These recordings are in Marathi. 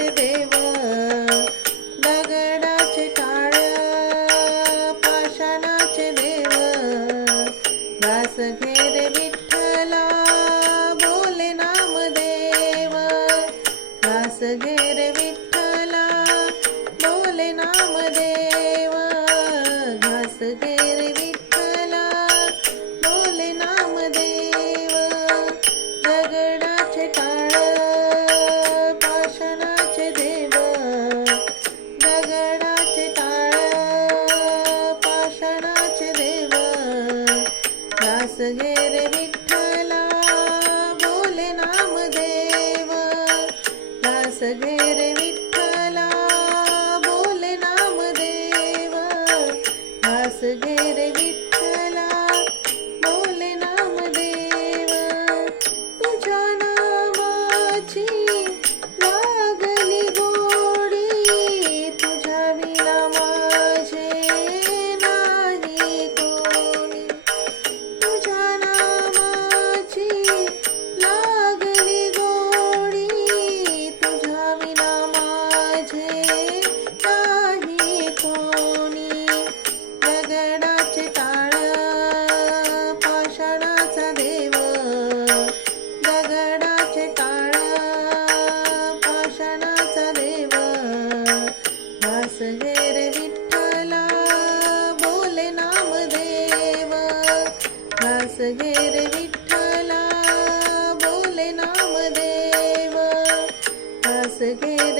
देवाचे देव दगडाचे काळ्या पाषाणाचे देव घास घेरे सगे रे विठ्ठला बोले नामदेव. भास घे रे विठ्ठला बोले नामदेव. भास घे रे विठ्ठला बोले नामदेव. तुझ्या नावाची सहेर विठ्ठला बोले नामदेव. घास घेर विठ्ठला बोले नामदेव. घास घेर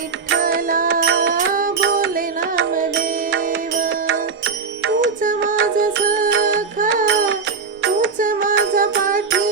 विठ्ठला बोले नामदेव तूच माझ सखा तूच माझा पाठी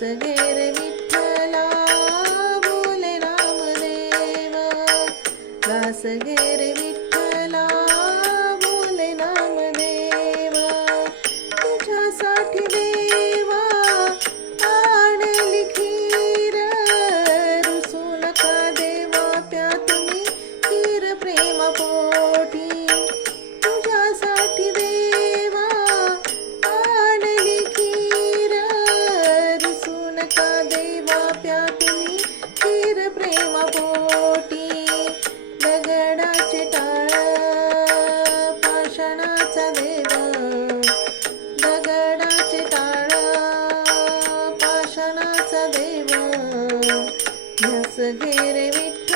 सगेर विठ्ठला बोले रामदेव. घासगेर विठ्ठला देवा ध्यास घेर विठ्ठल